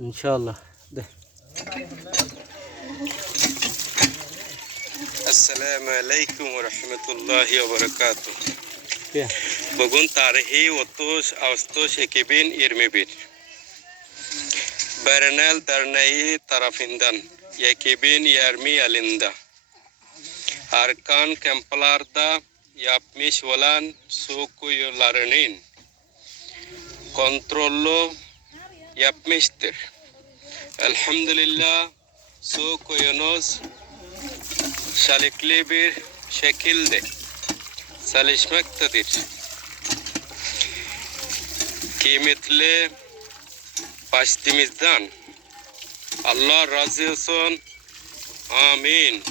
İnşallah. De. Esselamu Aleyküm ve Rahmetullahi ve Berekatuhu. Bugün tarihi 30 Ağustos 2021. Bernal Derneği tarafından 2020 yılında Arkan kamplarda yapmış olan su kuyularının kontrolü yapmıştır. Elhamdülillah su kuyunuz sağlıklı bir şekilde çalışmaktadır. Kıymetli başımızdan Allah razı olsun. Amin.